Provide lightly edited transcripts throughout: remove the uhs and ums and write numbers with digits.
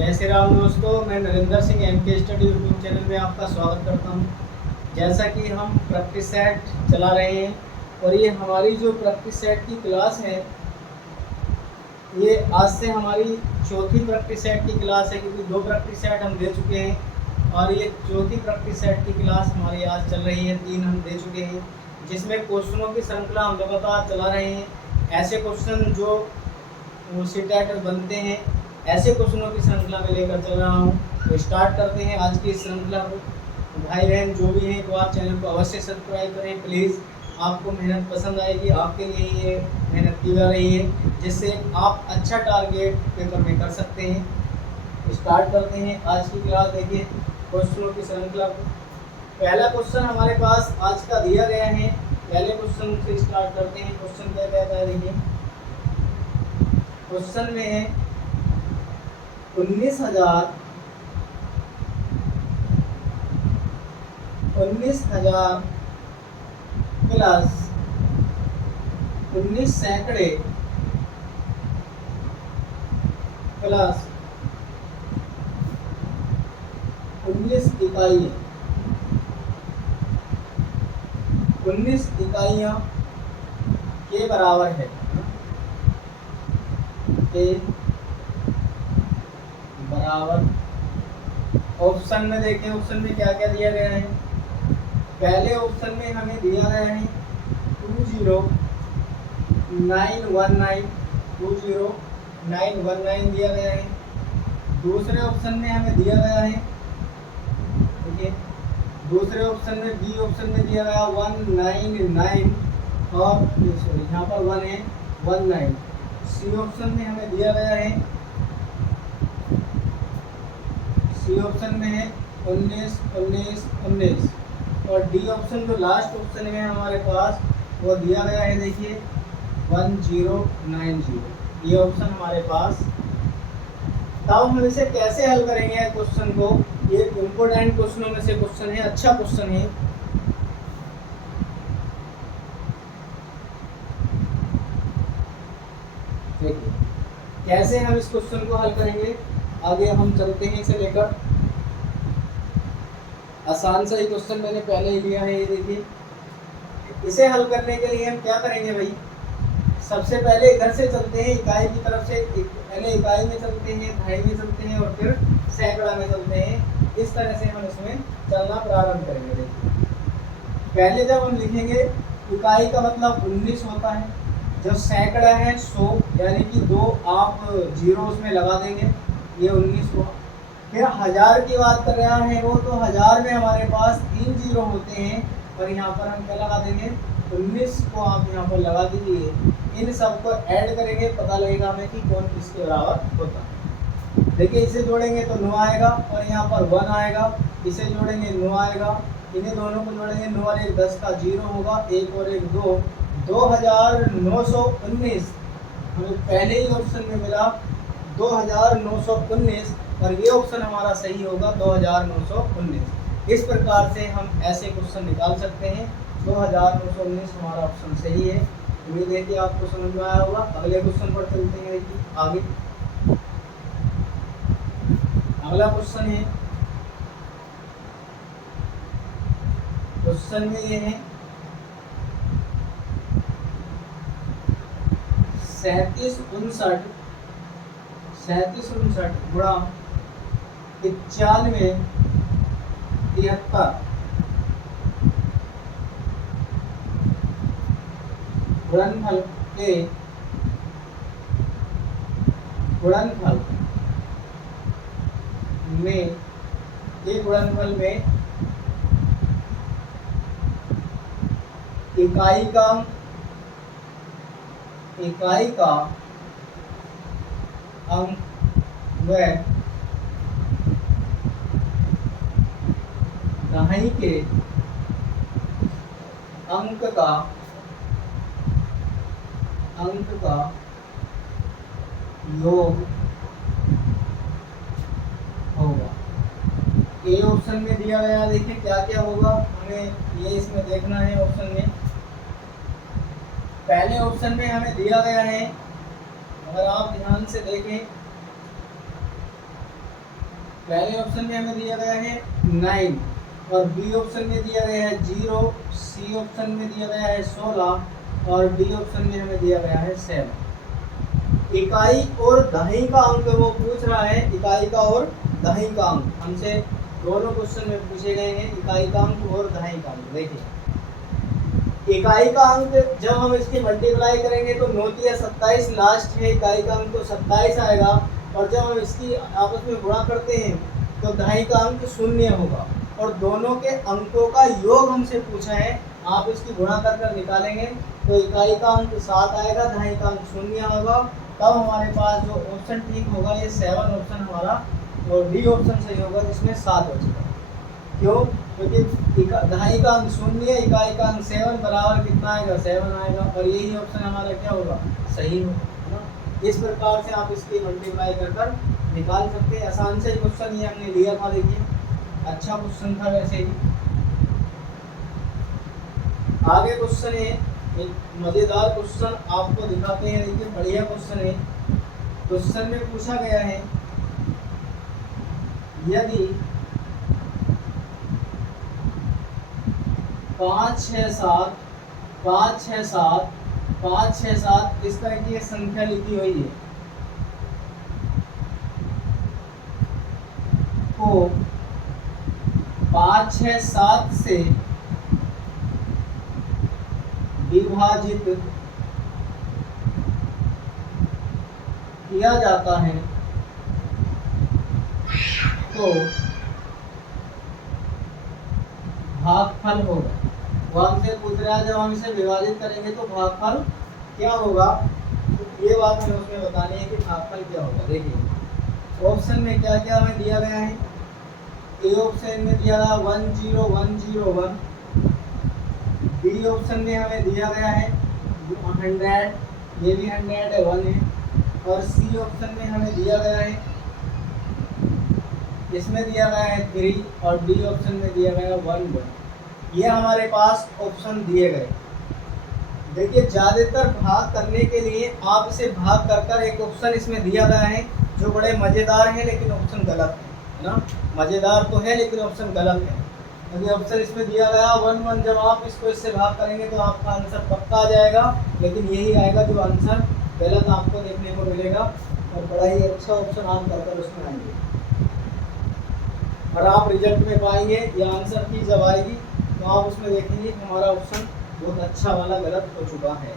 जय श्री राम दोस्तों, मैं Narendra Singh MK study YouTube channel में आपका स्वागत करता हूं। जैसा कि हम प्रैक्टिस सेट चला रहे हैं और ये हमारी जो प्रैक्टिस सेट की क्लास है, ये आज से हमारी चौथी प्रैक्टिस सेट की क्लास है, क्योंकि 2 प्रैक्टिस सेट हम दे चुके हैं और ये चौथी प्रैक्टिस सेट की क्लास हमारी आज चल रही है। 3 हम दे चुके हैं, जिसमें क्वेश्चनों की श्रृंखला हम लगातार चला रहे हैं। ऐसे क्वेश्चन जो सीटेट बनते हैं, ऐसे क्वेश्चनों की श्रृंखला में लेकर चल रहा हूँ। तो स्टार्ट करते हैं आज की श्रृंखला को। भाई बहन जो भी हैं, तो आप चैनल को अवश्य सब्सक्राइब करें प्लीज़। आपको मेहनत पसंद आएगी, आपके लिए ये मेहनत की जा रही है, जिससे आप अच्छा टारगेट पेपर में कर सकते हैं। स्टार्ट करते हैं आज की क्लास। देखिए क्वेश्चनों की श्रृंखला को। पहला क्वेश्चन हमारे पास आज का दिया गया है। पहले क्वेश्चन से स्टार्ट करते हैं। क्वेश्चन क्या कहता है, देखिए क्वेश्चन में है 19,000 प्लस 19 सैकड़े प्लस 19 इकाइयाँ 19 इकाइयाँ के बराबर है। के बराबर ऑप्शन में देखें, ऑप्शन में क्या क्या दिया गया है। पहले ऑप्शन में हमें दिया गया है 20,919 दिया गया है। दूसरे ऑप्शन में हमें दिया गया है, देखिए दूसरे ऑप्शन में बी ऑप्शन में दिया गया 199 और सॉरी यहाँ पर 1 है 19। सी ऑप्शन में हमें दिया गया है, सी ऑप्शन में है 19 और डी ऑप्शन जो लास्ट ऑप्शन है हमारे पास वो दिया गया है, देखिए 1090। ये ऑप्शन हमारे पास। तब हम इसे कैसे हल करेंगे क्वेश्चन को। ये इम्पोर्टेंट क्वेश्चनों में से क्वेश्चन है, अच्छा क्वेश्चन है। देखिए कैसे हम इस क्वेश्चन को हल करेंगे, आगे हम चलते हैं इसे लेकर। आसान सा ही क्वेश्चन मैंने पहले ही लिया है, ये देखिए। इसे हल करने के लिए हम क्या करेंगे भाई, सबसे पहले इधर से चलते हैं इकाई की तरफ से। पहले इकाई में चलते हैं, दहाई में चलते हैं और फिर सैकड़ा में चलते हैं। इस तरह से हम इसमें चलना प्रारंभ करेंगे। देखिए पहले जब हम लिखेंगे, इकाई का मतलब 19 होता है, जब सैकड़ा है 100, यानी कि 2 आप जीरो उसमें लगा देंगे, ये 19 हुआ। फिर 1000 की बात कर रहा है वो, तो 1000 में हमारे पास 3 जीरो होते हैं और यहाँ पर हम क्या लगा देंगे, 19 को आप यहाँ पर लगा दीजिए। इन सबको ऐड करेंगे, पता लगेगा हमें कि कौन किसके बराबर होता है। देखिए इसे जोड़ेंगे तो 9 आएगा और यहाँ पर 1 आएगा। इसे जोड़ेंगे 9 आएगा, इन्हें दोनों को जोड़ेंगे 9 और 1 10 का 0 होगा, 1 और 1 2, 2919 हमें पहले ही ऑप्शन में मिला 2919 और ये ऑप्शन हमारा सही होगा 2919। इस प्रकार से हम ऐसे क्वेश्चन निकाल सकते हैं। 2919 हमारा ऑप्शन सही है। उम्मीद है कि आपको समझ में आया होगा। अगले क्वेश्चन पर चलते हैं। देखिए आगे अगला क्वेश्चन है, क्वेश्चन में ये है 3759 गुणा 95 73 गुणनफल के गुणनफल में इकाई का अंक व दहाई के अंक का योग होगा। ए ऑप्शन में दिया गया, देखिए क्या क्या होगा, हमें ये इसमें देखना है। ऑप्शन में पहले ऑप्शन में हमें दिया गया है, अगर आप ध्यान से देखें पहले ऑप्शन में हमें दिया गया है 9 और बी ऑप्शन में दिया गया है 0, सी ऑप्शन में दिया गया है 16 और डी ऑप्शन में हमें दिया गया है 7। इकाई और दहाई का अंक वो पूछ रहा है, इकाई का और दहाई का अंक हमसे दोनों क्वेश्चन में पूछे गए हैं, इकाई का अंक और दहाई का अंक। देखिए इकाई का अंक जब हम इसकी मल्टीप्लाई करेंगे तो 9 या 27 लास्ट है, इकाई का अंक तो 27 आएगा, और जब हम इसकी आपस में गुणा करते हैं तो दहाई का अंक 0 होगा, और दोनों के अंकों का योग हमसे पूछा है, आप इसकी गुणा कर निकालेंगे तो इकाई का अंक 7 आएगा, दहाई का अंक 0 होगा। तब हमारे पास जो ऑप्शन ठीक होगा ये 7 ऑप्शन हमारा, और डी ऑप्शन सही होगा जिसमें 7 बचेगा। क्यों? क्योंकि दहाई का अंक 0, इकाई का अंक 7 बराबर कितना आएगा? 7 आएगा, और यही ऑप्शन हमारा क्या होगा? सही होगा, है ना। इस प्रकार से आप इसकी मल्टीप्लाई कर निकाल सकते हैं। आसान से क्वेश्चन ये हमने लिया था, देखिए अच्छा क्वेश्चन था वैसे ही। आगे क्वेश्चन है एक मजेदार क्वेश्चन आपको दिखाते हैं, देखिए बढ़िया क्वेश्चन है। क्वेश्चन में पूछा गया है यदि 5 6 7 5 6 7 5 6 7 इस तरह की संख्या लिखी हुई है को 5 6 7 से विभाजित किया जाता है तो भागफल होगा। वो हमसे पूछ रहा है जब हम इसे विभाजित करेंगे तो भागफल क्या होगा, तो ये बात हमें उसमें बतानी है कि भागफल क्या होगा। देखिए ऑप्शन में क्या क्या हमें दिया गया है। ए ऑप्शन में दिया गया 1 0 1 0 1, बी ऑप्शन में हमें दिया गया है 100, ये भी 100 है 1 है, और सी ऑप्शन में हमें दिया गया है, इसमें दिया गया है 3, और डी ऑप्शन में दिया गया है 1 1। ये हमारे पास ऑप्शन दिए गए। देखिए ज़्यादातर भाग करने के लिए आप इसे भाग कर एक ऑप्शन इसमें दिया गया है जो बड़े मज़ेदार है, लेकिन ऑप्शन गलत है ना। मज़ेदार तो है लेकिन ऑप्शन गलत है। यदि ऑप्शन इसमें दिया गया 1 1, जब आप इसको इससे भाग करेंगे तो आपका आंसर पक्का आ जाएगा, लेकिन यही आएगा जो आंसर गलत आपको देखने को मिलेगा, और बड़ा ही अच्छा ऑप्शन आप कर उसमें आएंगे, और आप रिजल्ट में पाएंगे या आंसर की जब आएगी तो आप उसमें देखेंगे कि हमारा ऑप्शन बहुत अच्छा वाला गलत हो चुका है।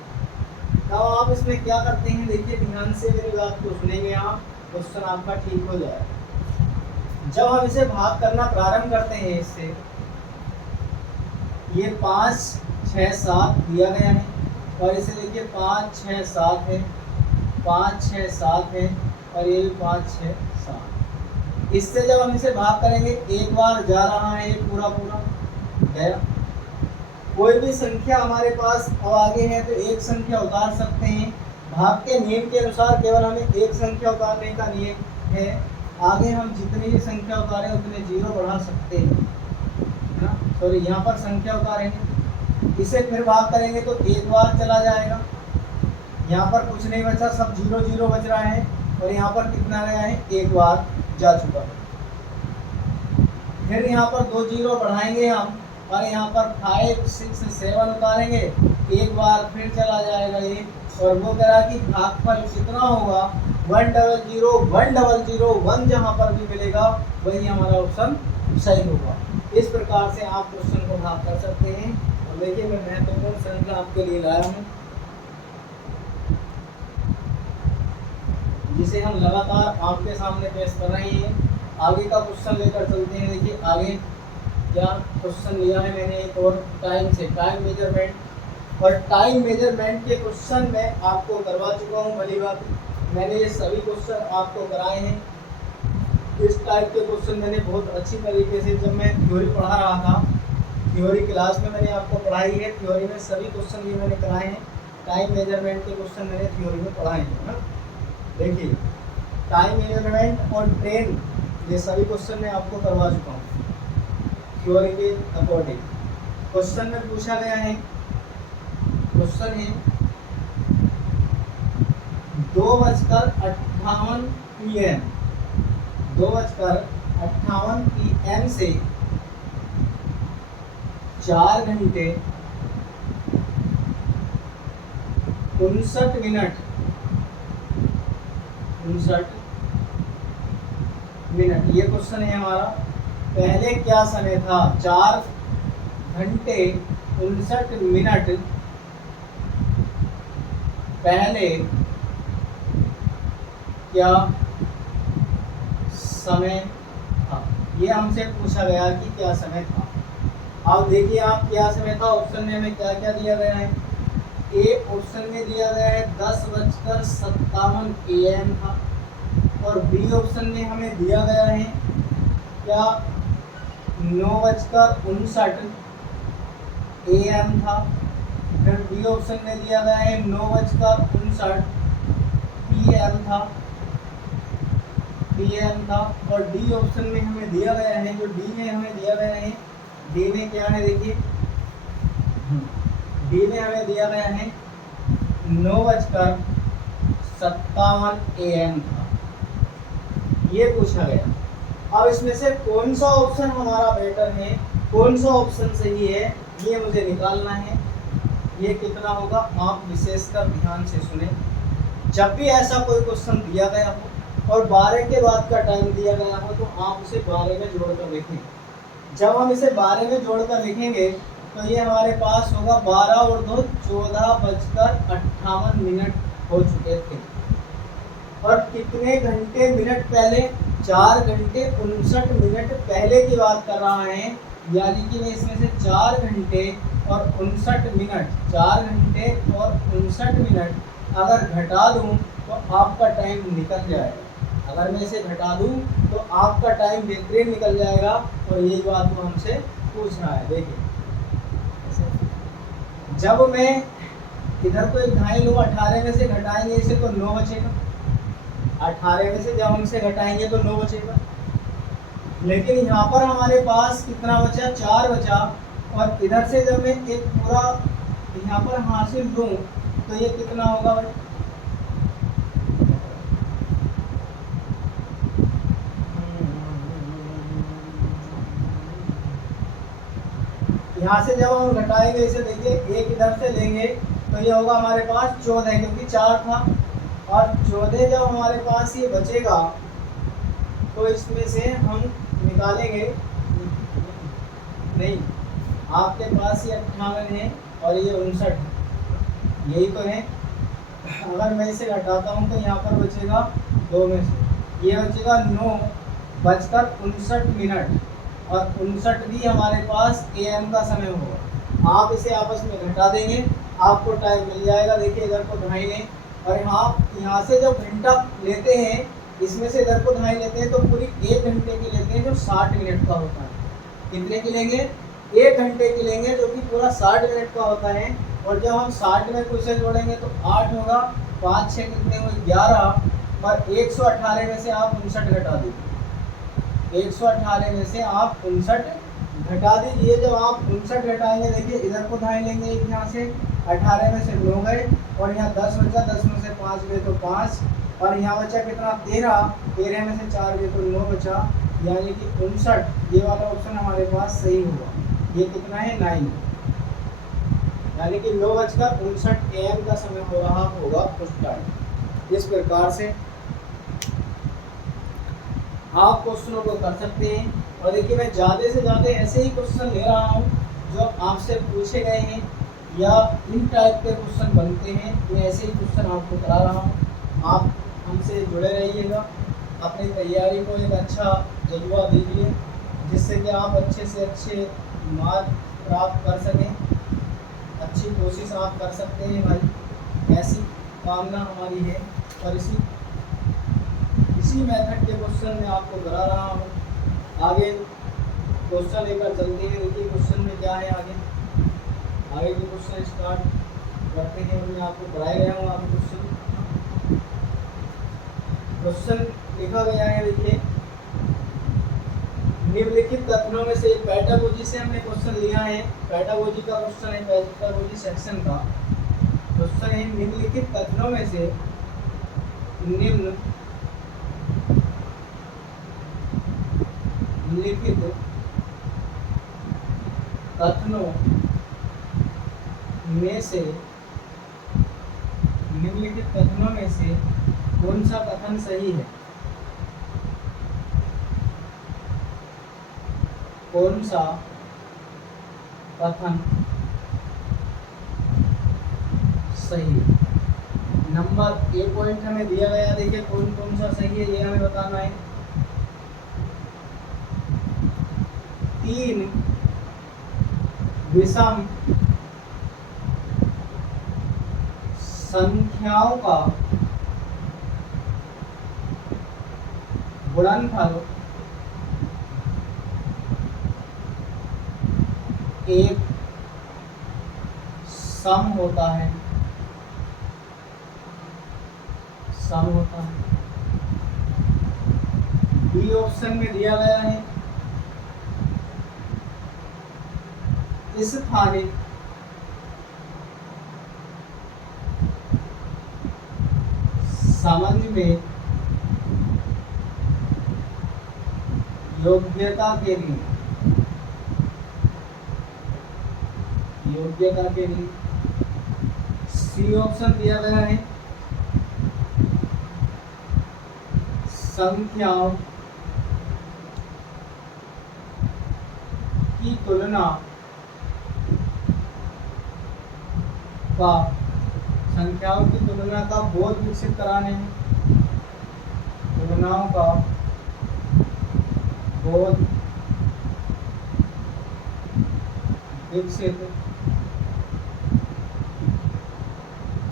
तब आप इसमें क्या करते हैं, देखिए ध्यान से मेरी बात को सुनेंगे आप, क्वेश्चन आपका ठीक हो जाएगा। जब हम इसे भाग करना प्रारंभ करते हैं इससे, ये 5 6 7 दिया गया है, और इसे देखिए 5 6 7 है, 5 6 7 है, और ये भी 5 6 7। इससे जब हम इसे भाग करेंगे एक बार जा रहा है ये पूरा गया। कोई भी संख्या हमारे पास अब आगे है तो एक संख्या उतार सकते हैं। भाग के नियम के अनुसार केवल हमें एक संख्या उतारने का नियम है, आगे हम जितनी भी संख्या उतारें उतने 0 बढ़ा सकते हैं, है ना। सॉरी, यहाँ पर संख्या उतारेंगे, इसे फिर भाग करेंगे तो एक बार चला जाएगा, यहाँ पर कुछ नहीं बचा, सब 0 0 बच रहा है, और यहाँ पर कितना गया है, एक बार जा चुका है। फिर यहाँ पर 2 0 बढ़ाएंगे हम, और यहाँ पर 5 6 7 उतारेंगे, एक बार फिर चला जाएगा ये, और वो कह रहा कि भागफल कितना होगा 1 0 0 1 0 0 1, जहाँ पर भी मिलेगा वही हमारा ऑप्शन सही होगा। इस प्रकार से आप क्वेश्चन को भाग कर सकते हैं। और देखिए मैं महत्वपूर्ण श्रृंखला आपके लिए लाया हूँ, जिसे हम लगातार आपके सामने पेश कर रहे हैं। आगे का क्वेश्चन लेकर चलते हैं। देखिए आगे क्या क्वेश्चन लिया है मैंने, एक और टाइम से, टाइम मेजरमेंट, और टाइम मेजरमेंट के क्वेश्चन मैं आपको करवा चुका हूँ। भली बात, मैंने ये सभी क्वेश्चन आपको कराए हैं। इस टाइप के क्वेश्चन मैंने बहुत अच्छी तरीके से, जब मैं थ्योरी पढ़ा रहा था, थ्योरी क्लास में मैंने आपको पढ़ाई है, थ्योरी में सभी क्वेश्चन ये मैंने कराए हैं। टाइम मेजरमेंट के क्वेश्चन मैंने थ्योरी में पढ़ाए हैं ना। देखिए टाइम मेजरमेंट और ट्रेन, ये सभी क्वेश्चन मैं आपको करवा चुका हूँ थ्योरी के अकॉर्डिंग। क्वेश्चन में पूछा गया है, क्वेश्चन है 2:58 PM, 2:58 58 PM से 4 घंटे 59 मिनट 59 ये क्वेश्चन है हमारा। पहले क्या समय था? 4 घंटे 59 मिनट पहले क्या समय था? ये हमसे पूछा गया कि क्या समय था। अब देखिए आप, क्या समय था। ऑप्शन में हमें क्या क्या दिया गया है। ए ऑप्शन में दिया गया है 10:57 AM था, और बी ऑप्शन में हमें दिया गया है क्या 9:59 AM था। फिर बी ऑप्शन में दिया गया है 9:59 PM था, और डी ऑप्शन में हमें दिया गया है, जो डी में हमें दिया गया है, डी में क्या है देखिए, डी में हमें दिया गया है 9:57 AM था। ये पूछा गया। अब इसमें से कौन सा ऑप्शन हमारा बेटर है, कौन सा ऑप्शन सही है, ये मुझे निकालना है। ये कितना होगा, आप विशेषकर ध्यान से सुने। जब भी ऐसा कोई क्वेश्चन दिया गया हो और 12 के बाद का टाइम दिया गया हो, तो आप उसे 12 में जोड़कर लिखें। जब हम इसे 12 में जोड़कर लिखेंगे तो ये हमारे पास होगा 12 और 2 14:58 हो चुके थे। और कितने घंटे मिनट पहले? 4 घंटे 59 मिनट पहले की बात कर रहा है, यानी कि मैं इसमें से 4 घंटे और 59 मिनट 4 घंटे और 59 मिनट अगर घटा दूं तो आपका टाइम निकल जाएगा। अगर मैं इसे घटा दूं तो आपका टाइम बेहतरीन निकल जाएगा। और यही बात वो हमसे पूछ रहा है। देखिए, जब मैं इधर को एक ढाई लूँ, 18 में से घटाएंगे इसे तो 9 बचेगा। 18 में से जब हम इसे घटाएंगे तो 9 बचेगा। लेकिन यहाँ पर हमारे पास कितना बचा? 4 बचा। और इधर से जब मैं एक पूरा यहाँ पर हासिल लूँ तो ये कितना होगा भाई? यहाँ से जब हम घटाएंगे इसे, देखिए एक इधर से लेंगे तो ये होगा हमारे पास 14, क्योंकि 4 था। और 14 जब हमारे पास ये बचेगा तो इसमें से हम निकालेंगे, नहीं, आपके पास ये 58 है और ये 59, यही तो है। अगर मैं इसे घटाता हूँ तो यहाँ पर बचेगा 2 में से, ये बचेगा 9:59 मिनट, और 59 भी हमारे पास AM का समय होगा। आप इसे आपस में घटा देंगे, आपको टाइम मिल जाएगा। देखिए इधर को ढाई लें, और यहाँ से जब घंटा लेते हैं, इसमें से इधर को ढाई लेते हैं तो पूरी 1 घंटे की लेते हैं, जो 60 मिनट का होता है। कितने की लेंगे? 1 घंटे की लेंगे, जो कि पूरा 60 मिनट का होता है। और जब हम 60 में कुछ से जोड़ेंगे तो 8 होगा, 5 6 कितने हुए? 11, और 118 में से आप 59 घटा दीजिए। 118 में से आप 59 घटा दीजिए। जब आप 59 घटाएंगे, देखिए इधर को ढाई लेंगे, एक यहाँ से 18 में से 9 गए, और यहाँ 10 बचा, 10 में से 5 गए तो 5, और यहाँ बचा कितना? 13 में से 4 गए तो 9 बचा, यानी कि 59। ये वाला ऑप्शन हमारे पास सही होगा। ये कितना है? 9, यानी कि 9:59 AM का समय हो रहा होगा उस टाइम। इस प्रकार से आप क्वेश्चनों को कर सकते हैं। और देखिए मैं ज़्यादा से ज़्यादा ऐसे ही क्वेश्चन ले रहा हूँ जो आपसे पूछे गए हैं या इन टाइप के क्वेश्चन बनते हैं, मैं ऐसे ही क्वेश्चन आपको करा रहा हूँ। आप हमसे जुड़े रहिएगा, अपनी तैयारी को एक अच्छा जज्बा दीजिए, जिससे कि आप अच्छे से अच्छे मार्क प्राप्त कर सकें। अच्छी कोशिश आप कर सकते हैं भाई, ऐसी कामना हमारी है। और इसी मेथड के क्वेश्चन में आपको करा रहा हूँ। आगे क्वेश्चन लेकर चलते हैं। देखिए क्वेश्चन में क्या है, आगे के क्वेश्चन स्टार्ट करते हैं। और मैं आपको पढ़ाए गया हूँ। आगे क्वेश्चन लिखा गया है, देखिए निम्नलिखित कथनों में से पेडागोजी से हमने क्वेश्चन लिया है। पेडागोजी का क्वेश्चन है, पेडागोजी सेक्शन का क्वेश्चन है। निम्नलिखित कथनों में से निम्नलिखित कथनों में से कौन सा कथन सही है? कौन सा कथन सही है? नंबर ए पॉइंट हमें दिया गया, देखिए कौन कौन सा सही है ये हमें बताना है। 3 विषम संख्याओं का गुणनफल एक सम होता है। बी ऑप्शन में दिया गया है स्थानिक समझ में योग्यता के लिए सी ऑप्शन दिया गया है संख्याओं की तुलना का बोध विकसित कराने में, तुलनाओं का बोध विकसित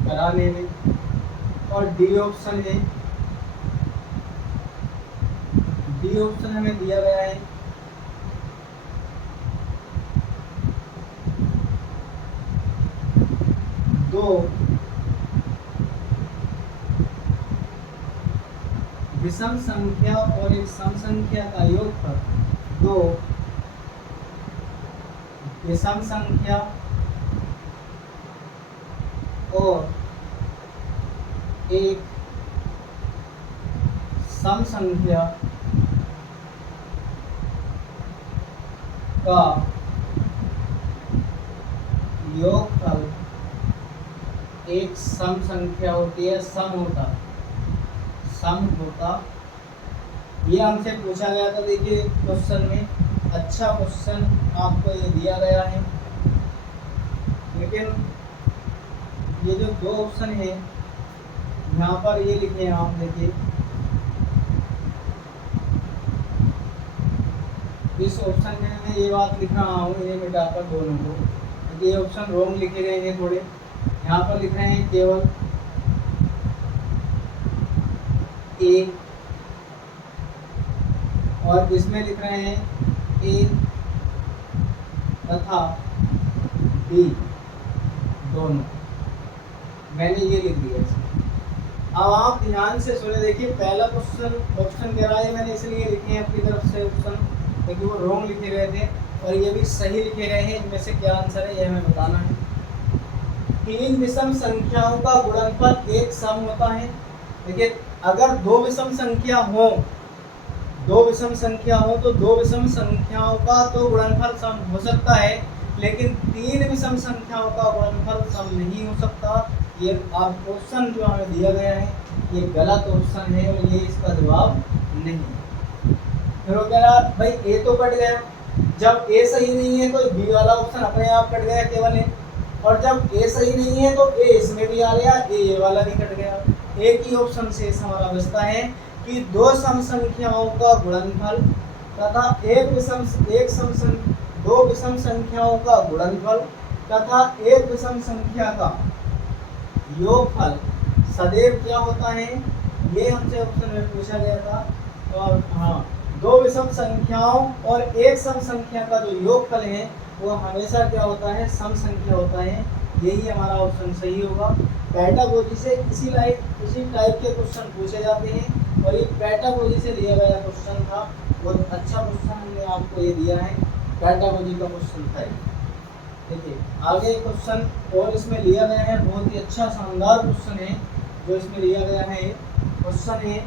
कराने में। और डी ऑप्शन हमें दिया गया है दो विषम संख्या और एक सम संख्या का योगफल, 2 विषम संख्या और एक सम संख्या का योगफल एक सम संख्या होती है, सम होता। ये हमसे पूछा गया था, देखिए क्वेश्चन में, अच्छा क्वेश्चन आपको ये दिया गया है। लेकिन ये जो 2 ऑप्शन है यहाँ पर ये लिखे हैं आप, देखिए इस ऑप्शन में मैं ये बात लिख रहा हूँ, इन्हें मिटाकर दोनों को, ये ऑप्शन रॉन्ग लिखे गए हैं थोड़े। यहाँ पर लिख रहे हैं केवल ए, और इसमें लिख रहे हैं ए तथा बी दोनों। मैंने ये लिख दिया इसमें। अब आप ध्यान से सुने, देखिए पहला ऑप्शन कह रहा है, मैंने इसलिए लिखे हैं अपनी तरफ से ऑप्शन, क्योंकि वो रॉन्ग लिखे गए थे और ये भी सही लिखे गए हैं। इनमें से क्या आंसर है ये हमें बताना है। 3 विषम संख्याओं का गुणनफल एक सम होता है। देखिए अगर 2 विषम संख्या हो तो 2 विषम संख्याओं का तो गुणनफल सम हो सकता है, लेकिन 3 विषम संख्याओं का गुणनफल सम नहीं हो सकता। ये आप ऑप्शन जो हमें दिया गया है ये गलत ऑप्शन है और ये इसका जवाब नहीं है। फिर वो कह रहा भाई ए तो कट गया, जब ए सही नहीं है तो बी वाला ऑप्शन अपने आप कट गया केवल ए, और जब ए सही नहीं है तो ए इसमें भी आ गया, ए वाला भी कट गया। एक ही ऑप्शन शेष हमारा बचता है कि 2 सम संख्याओं का गुणनफल तथा 2 विषम संख्याओं का गुणनफल तथा 1 विषम संख्या का योगफल सदैव क्या होता है, ये हमसे ऑप्शन में पूछा गया था। और हाँ, 2 विषम संख्याओं और 1 सम संख्या का जो योगफल है वो हमेशा क्या होता है, सम संख्या होता है। यही हमारा ऑप्शन सही होगा। पैटागोजी से इसी टाइप के क्वेश्चन पूछे जाते हैं और ये पैटागोजी से लिया गया क्वेश्चन था। बहुत अच्छा क्वेश्चन हमने आपको ये दिया है, पैटागोजी का क्वेश्चन था। देखिए आगे क्वेश्चन और इसमें लिया गया है, बहुत ही अच्छा शानदार क्वेश्चन है जो इसमें लिया गया है। क्वेश्चन है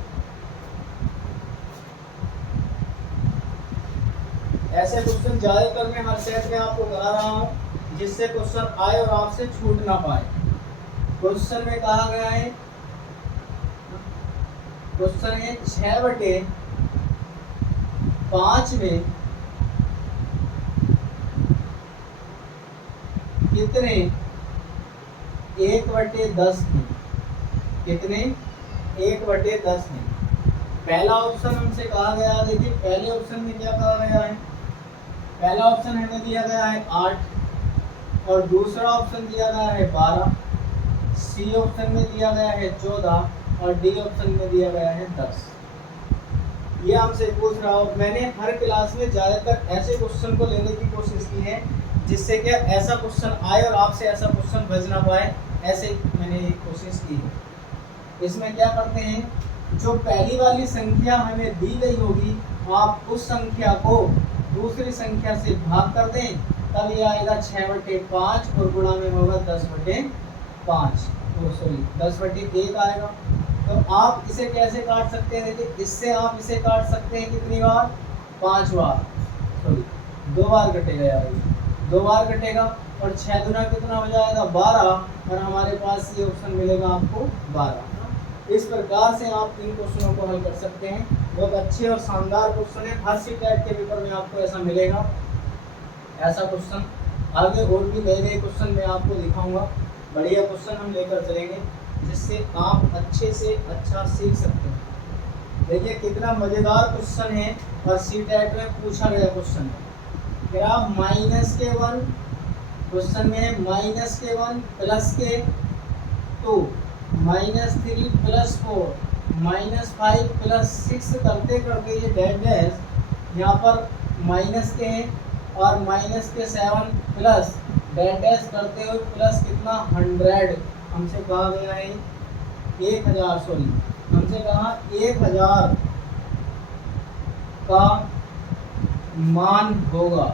ऐसे क्वेश्चन ज़्यादातर मैं हर सेट में आपको करा रहा हूँ जिससे क्वेश्चन आए और आपसे छूट ना पाए। क्वेश्चन में कहा गया है, क्वेश्चन है 6/5 में कितने 1/10 हैं? कितने 1/10 हैं? पहला ऑप्शन हमसे कहा गया, देखिए पहले ऑप्शन में क्या कहा गया है। पहला ऑप्शन हमें दिया गया है 8 और दूसरा ऑप्शन दिया गया है 12, सी ऑप्शन में दिया गया है 14 और डी ऑप्शन में दिया गया है 10। ये हमसे पूछ रहा हूँ। मैंने हर क्लास में ज़्यादातर ऐसे क्वेश्चन को लेने की कोशिश की है जिससे क्या ऐसा क्वेश्चन आए और आपसे ऐसा क्वेश्चन बच ना पाए, ऐसे मैंने कोशिश की है। इसमें क्या करते हैं, जो पहली वाली संख्या हमें दी गई होगी आप उस संख्या को दूसरी संख्या से भाग कर दें, तब ये आएगा 6/5 और गुणा में होगा 10/5, 10/1 आएगा। तो आप इसे कैसे काट सकते हैं, देखिए इससे आप इसे काट सकते हैं कितनी बार, 5 बार, सॉरी 2 बार कटेगा यार, 2 बार कटेगा और 6 दूना कितना हो जाएगा 12 और हमारे पास ये ऑप्शन मिलेगा आपको 12। इस प्रकार से आप इन क्वेश्चनों को हल कर सकते हैं। बहुत अच्छे और शानदार क्वेश्चन है, हर सी टाइप के पेपर में आपको ऐसा मिलेगा, ऐसा क्वेश्चन। आगे और भी नए नए क्वेश्चन मैं आपको दिखाऊंगा, बढ़िया क्वेश्चन हम लेकर चलेंगे जिससे आप अच्छे से अच्छा सीख सकते हैं। देखिए कितना मज़ेदार क्वेश्चन है और सी टाइप में पूछा गया क्वेश्चन है। फिर आप -1 क्वेश्चन में -1 प्लस के 2 -3 प्लस 4 -5 प्लस 6 करते करते ये डैश डैश यहाँ पर माइनस के हैं और -7 प्लस डैश डैश करते हुए प्लस कितना 100, हमसे कहा गया है 1000, सॉरी हमसे कहा 1000 का मान होगा।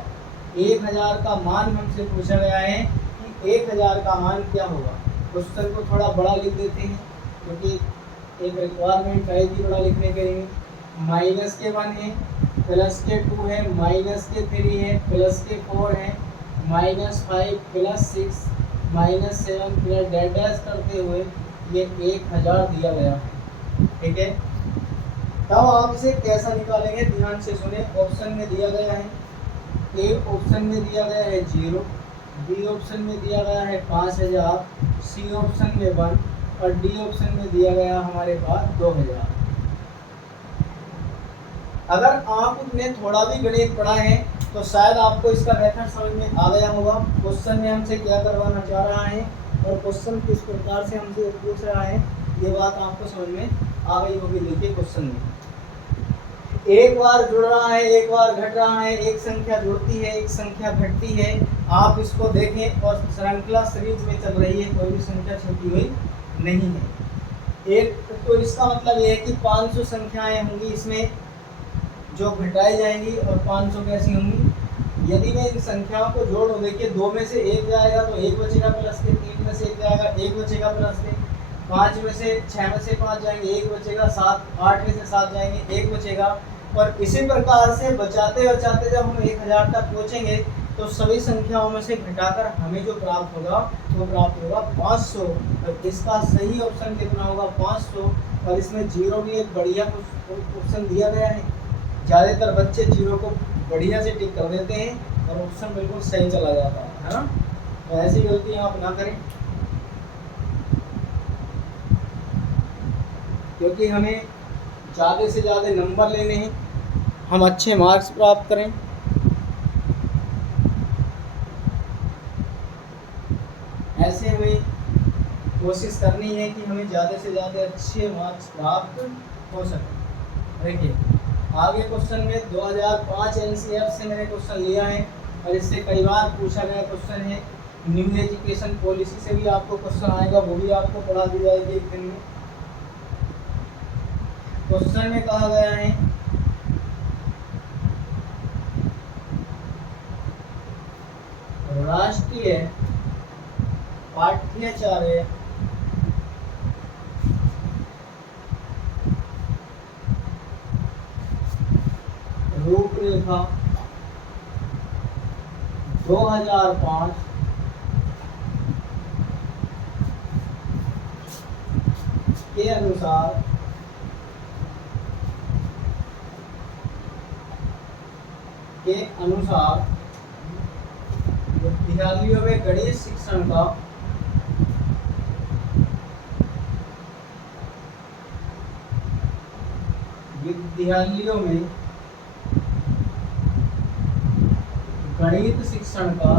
1000 का मान हमसे पूछा गया है कि 1000 का मान क्या होगा। क्वेश्चन को थोड़ा बड़ा लिख देते हैं क्योंकि एक रिक्वायरमेंट रहेगी बड़ा लिखने के लिए। माइनस के 1 है, प्लस के 2 है, माइनस के 3 है, प्लस के 4 है, -5 प्लस 6 -7 प्लस डैश डैश करते हुए ये 1000 दिया गया है। ठीक है, तब आप इसे कैसा निकालेंगे, ध्यान से सुने। ऑप्शन में दिया गया है, ए ऑप्शन में दिया गया है 0, बी ऑप्शन में दिया गया है 5000, सी ऑप्शन में 1 और डी ऑप्शन में दिया गया हमारे पास 2000। अगर आपने थोड़ा भी गणित पढ़ा है तो शायद आपको इसका मेथड समझ में आ गया होगा। क्वेश्चन में हमसे क्या करवाना चाह रहा है और क्वेश्चन किस प्रकार से हमसे पूछ रहा है, ये बात आपको समझ में आ गई होगी। देखिए क्वेश्चन में एक बार जुड़ रहा है, एक बार घट रहा है, एक संख्या जुड़ती है, एक संख्या घटती है। आप इसको देखें और श्रृंखला सीरीज में चल रही है, कोई भी संख्या छूटी हुई नहीं है। एक तो इसका मतलब ये है कि 500 संख्याएं होंगी इसमें जो घटाई जाएंगी और 500 कैसी होंगी। यदि मैं इन संख्याओं को जोड़ूं, देखिए 2 में से 1 जाएगा तो 1 बचेगा प्लस के, 3 में से 1 जाएगा 1 बचेगा प्लस के, 5 में से 6 में से 5 जाएंगे 1 बचेगा, 8 में से 7 जाएंगे 1 बचेगा। और इसी प्रकार से बचाते बचाते जब हम 1000 तक पहुँचेंगे तो सभी संख्याओं में से घटाकर हमें जो प्राप्त होगा वो प्राप्त होगा 500। और इसका सही ऑप्शन कितना होगा 500। और इसमें 0 भी एक बढ़िया ऑप्शन दिया गया है। ज़्यादातर बच्चे 0 को बढ़िया से टिक कर देते हैं और ऑप्शन बिल्कुल सही चला जाता है ना। तो ऐसी गलतियाँ आप ना करें, क्योंकि हमें ज़्यादा से ज़्यादा नंबर लेने हैं, हम अच्छे मार्क्स प्राप्त करें। ऐसे हमें कोशिश करनी है कि हमें ज़्यादा से ज़्यादा अच्छे मार्क्स प्राप्त हो सके। देखिए आगे क्वेश्चन में 2005 एनसीईआरटी से मैंने क्वेश्चन लिया है और इससे कई बार पूछा गया क्वेश्चन है। न्यू एजुकेशन पॉलिसी से भी आपको क्वेश्चन आएगा, वो भी आपको पढ़ा दी जाएगी एक दिन में। क्वेश्चन में कहा गया है राष्ट्रीय पाठ्याचार्य रूपरेखा 2005 के अनुसार विद्यालयों में गणित शिक्षण का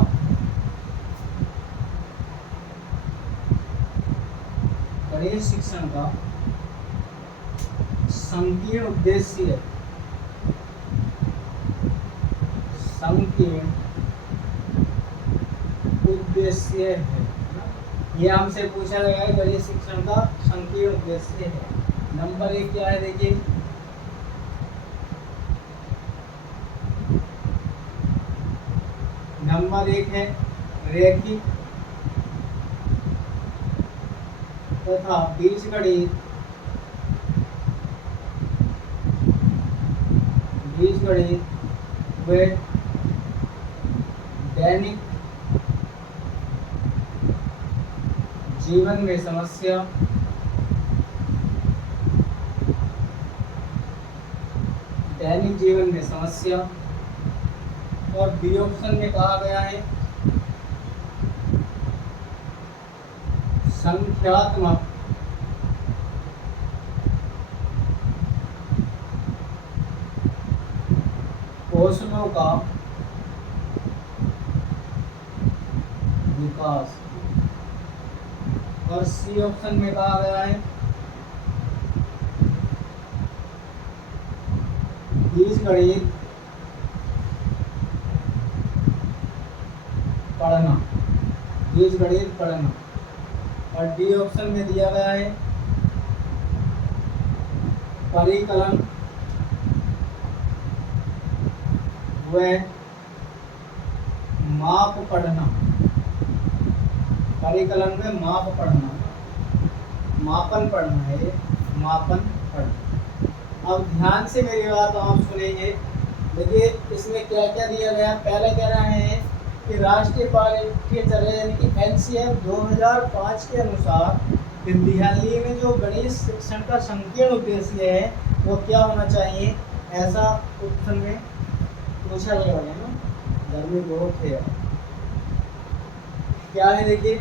गणित शिक्षण का संकीर्ण उद्देश्य है। ये हमसे पूछा गया है, गणित शिक्षण का संकीर्ण उद्देश्य है। नंबर 1 क्या है देखिए, नंबर 1 है रैखिक तथा बीजगणित व दैनिक जीवन में समस्या और बी ऑप्शन में कहा गया है संख्यात्मक कौशलों का विकास। और सी ऑप्शन में कहा गया है बीजगणित पढ़ना। और डी ऑप्शन में दिया गया है परिकलन व माप पढ़ना। मापन पढ़ना है, मापन पढ़ना। अब ध्यान से मेरी बात आप सुनेंगे। देखिए इसमें क्या क्या दिया गया। पहले कह रहे हैं कि राष्ट्रीय पाठ्यचर्या यानी कि एनसीईआरटी 2005 के अनुसार विद्यालय में जो गणित शिक्षण का संकीर्ण उद्देश्य है वो क्या होना चाहिए, ऐसा ऑप्शन में पूछा गया है ना। गर्मी बहुत है। क्या है देखिए,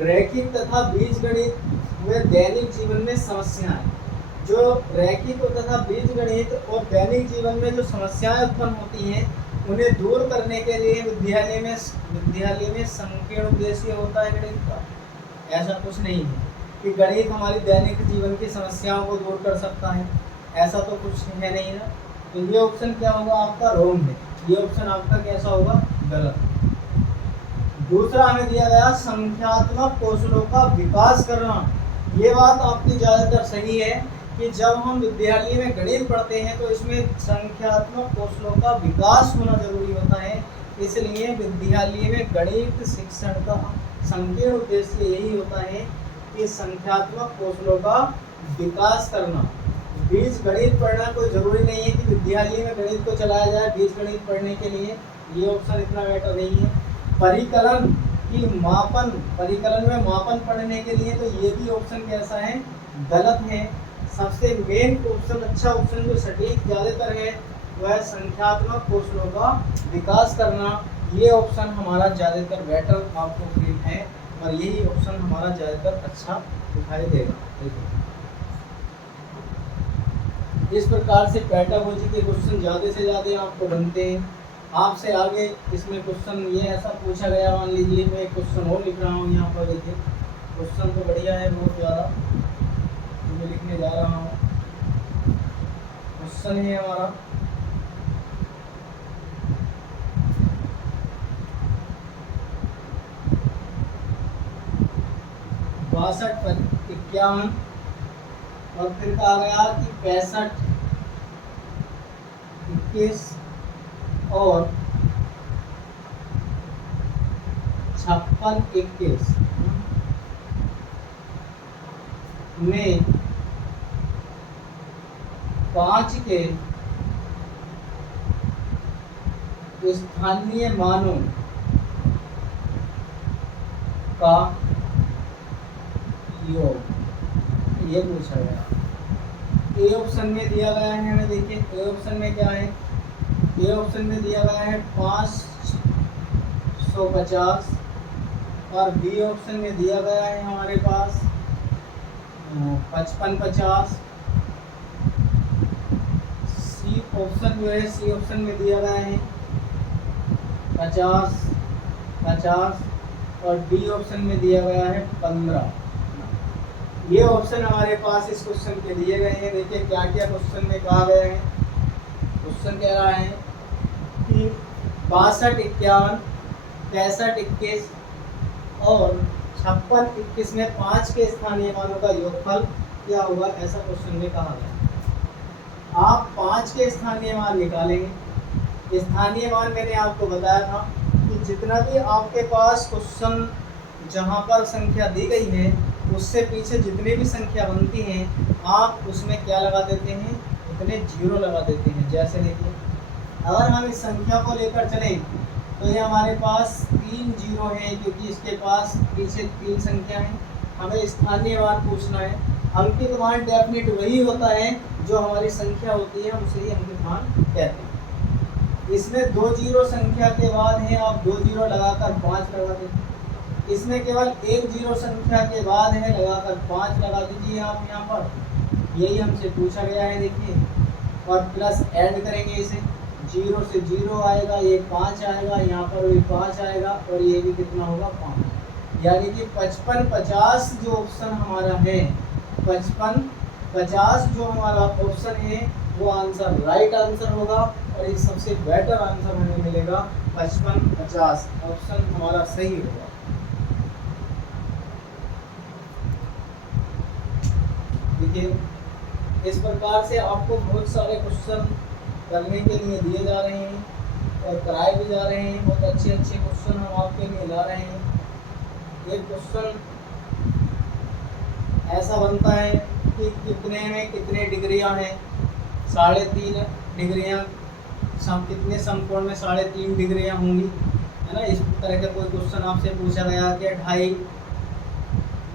रैखिक तथा बीजगणित व दैनिक जीवन में समस्याएं। जो रैखिक तथा बीजगणित और दैनिक जीवन में जो समस्याएं उत्पन्न होती हैं उन्हें दूर करने के लिए विद्यालय में संकीर्ण उद्देश्य होता है गणित का। ऐसा कुछ नहीं है कि गणित हमारी दैनिक जीवन की समस्याओं को दूर कर सकता है, ऐसा तो कुछ है नहीं ना। तो ये ऑप्शन क्या होगा आपका, रॉन्ग है। ये ऑप्शन आपका कैसा होगा, गलत। दूसरा हमें दिया गया संख्यात्मक कौशलों का विकास करना। ये बात आपकी ज़्यादातर सही है कि जब हम विद्यालय में गणित पढ़ते हैं तो इसमें संख्यात्मक कौशलों का विकास होना जरूरी होता है। इसलिए विद्यालय में गणित शिक्षण का संकीर्ण उद्देश्य यही होता है कि संख्यात्मक कौशलों का विकास करना। बीज गणित पढ़ना कोई ज़रूरी नहीं है कि विद्यालय में गणित को चलाया जाए बीज गणित पढ़ने के लिए, ये ऑप्शन इतना मैटर नहीं है। परिकलन में मापन पढ़ने के लिए तो ये भी ऑप्शन कैसा है, गलत है। सबसे मेन ऑप्शन, अच्छा ऑप्शन जो सटीक ज़्यादातर है वह संख्यात्मक कौशलों का विकास करना। ये ऑप्शन हमारा ज़्यादातर बेटर आपको फील है और यही ऑप्शन हमारा ज़्यादातर अच्छा दिखाई देगा। इस प्रकार से पेडागोजी के क्वेश्चन ज़्यादा से ज़्यादा आपको बनते हैं। आपसे आगे इसमें क्वेश्चन ये ऐसा पूछा गया, मान लीजिए मैं एक क्वेश्चन और लिख रहा हूँ यहाँ पर। देखिए क्वेश्चन तो बढ़िया है, बहुत ज़्यादा मैं लिखने जा रहा हूँ। क्वेश्चन है हमारा 62, 51 और फिर कहा गया कि 65, 21 और 56, 21 में 5 के स्थानीय मानों का योग, ये पूछा गया। ए ऑप्शन में दिया गया है हमें, देखिए ए ऑप्शन में क्या है, ए ऑप्शन में दिया गया है 550 और बी ऑप्शन में दिया गया है हमारे पास 5550। सी ऑप्शन जो है, सी ऑप्शन में दिया गया है 50 50 और डी ऑप्शन में दिया गया है 15। ये ऑप्शन हमारे पास इस क्वेश्चन के दिए गए हैं। देखिए क्या क्या क्वेश्चन में कहा गया है। क्वेश्चन कह रहा है कि 62, 51, 65, 21 और 56, 21 में 5 के स्थानीय मानों का योगफल क्या होगा, ऐसा क्वेश्चन में कहा गया। आप 5 के स्थानीय मान निकालेंगे। स्थानीय मान मैंने आपको बताया था कि जितना भी आपके पास क्वेश्चन जहाँ पर संख्या दी गई है उससे पीछे जितनी भी संख्या बनती हैं आप उसमें क्या लगा देते हैं, इतने जीरो लगा देते हैं। जैसे देखिए अगर हम इस संख्या को लेकर चलें तो ये हमारे पास 3 जीरो हैं, क्योंकि इसके पास पीछे 3 संख्या है। हमें स्थानीय मान पूछना है। अंकित मान डेफिनेट वही होता है जो हमारी संख्या होती है, हम उसे ही अंकित मान कहते हैं। इसमें 2 जीरो संख्या के बाद है, आप 2 जीरो लगाकर 5 लगा देते। इसमें केवल 1 जीरो संख्या के बाद है, लगाकर 5 लगा दीजिए आप यहाँ पर। यही हमसे पूछा गया है। देखिए और प्लस ऐड करेंगे इसे, 0 से 0 आएगा, ये 5 आएगा, यहाँ पर भी 5 आएगा और ये भी कितना होगा, 5। यानी कि 55, 50 जो ऑप्शन हमारा है, 55, 50 जो हमारा ऑप्शन है वो आंसर राइट आंसर होगा और ये सबसे बेटर आंसर हमें मिलेगा 55, 50 ऑप्शन हमारा सही होगा। देखिए इस प्रकार से आपको बहुत सारे क्वेश्चन करने के लिए दिए जा रहे हैं और कराए भी जा रहे हैं। बहुत अच्छे अच्छे क्वेश्चन हम आपके लिए ला रहे हैं। ये क्वेश्चन ऐसा बनता है कि कितने में कितने डिग्रियां हैं, 3.5 डिग्रियां, कितने समकोण में 3.5 डिग्रियां होंगी, है ना। इस तरह का कोई क्वेश्चन आपसे पूछा गया कि 2.5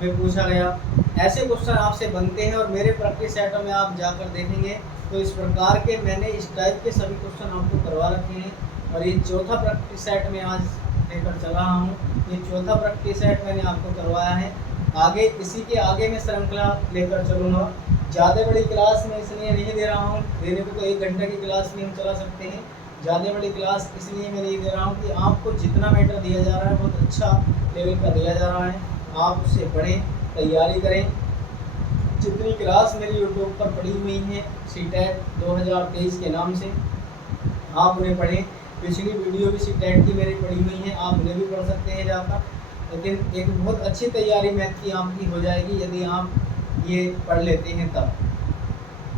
में पूछा गया। ऐसे क्वेश्चन आपसे बनते हैं और मेरे प्रैक्टिस सेटों में आप जाकर देखेंगे तो इस प्रकार के मैंने इस टाइप के सभी क्वेश्चन आपको करवा रखे हैं। और ये चौथा प्रैक्टिस सेट में आज लेकर चल रहा हूँ। ये चौथा प्रैक्टिस सेट मैंने आपको करवाया है। आगे इसी के आगे मैं श्रृंखला लेकर चलूँगा। ज़्यादा बड़ी क्लास में इसलिए नहीं दे रहा हूँ, देने को तो 1 घंटे की क्लास में हम चला सकते हैं। ज़्यादा बड़ी क्लास इसलिए मैं नहीं दे रहा हूँ कि आपको जितना मैटर दिया जा रहा है बहुत अच्छा लेवल का दिया जा रहा है, आप उससे पढ़ें, तैयारी करें। जितनी क्लास मेरी यूट्यूब पर पड़ी हुई हैं सीटेट 2023 के नाम से, आप उन्हें पढ़ें। पिछली वीडियो भी सीटेट की मेरी पड़ी हुई हैं, आप उन्हें भी पढ़ सकते हैं जाकर। लेकिन एक बहुत अच्छी तैयारी मैथ की आपकी हो जाएगी यदि आप ये पढ़ लेते हैं तब।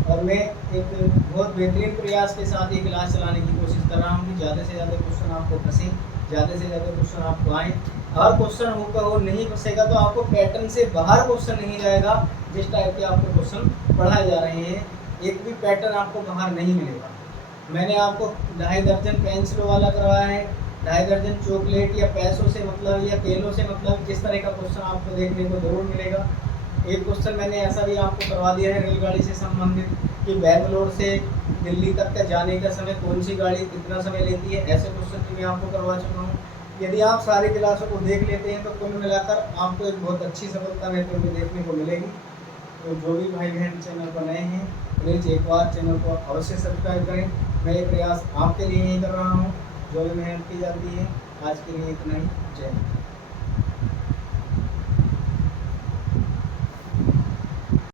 और मैं एक बहुत बेहतरीन प्रयास के साथ ये क्लास चलाने की कोशिश कर रहा हूँ कि ज़्यादा से ज़्यादा क्वेश्चन आपको फंसें, ज़्यादा से ज़्यादा क्वेश्चन आपको आएँ। हर क्वेश्चन होकर वो नहीं फंसेगा तो आपको पैटर्न से बाहर क्वेश्चन नहीं जाएगा। जिस टाइप के आपको क्वेश्चन पढ़ाए जा रहे हैं एक भी पैटर्न आपको बाहर नहीं मिलेगा। मैंने आपको 2.5 दर्जन पेंसिलों वाला करवाया है, 2.5 दर्जन चॉकलेट या पैसों से मतलब या केलों से मतलब, इस तरह का क्वेश्चन आपको देखने को जरूर मिलेगा। एक क्वेश्चन मैंने ऐसा भी आपको करवा दिया है रेलगाड़ी से संबंधित कि बेंगलोर से दिल्ली तक का जाने का समय कौन सी गाड़ी कितना समय लेती है। ऐसे क्वेश्चन भी मैं आपको करवा चुका हूँ। यदि आप सारी क्लासों को देख लेते हैं तो कुल मिलाकर आपको एक बहुत अच्छी सफलता मेरे को देखने को मिलेगी। तो जो भी भाई बहन चैनल पर नए हैं प्लीज़ एक बार चैनल को अवश्य सब्सक्राइब करें। मैं ये प्रयास आपके लिए ही कर रहा हूँ, जो भी मेहनत की जाती है। आज के लिए इतना ही, जय हिंद।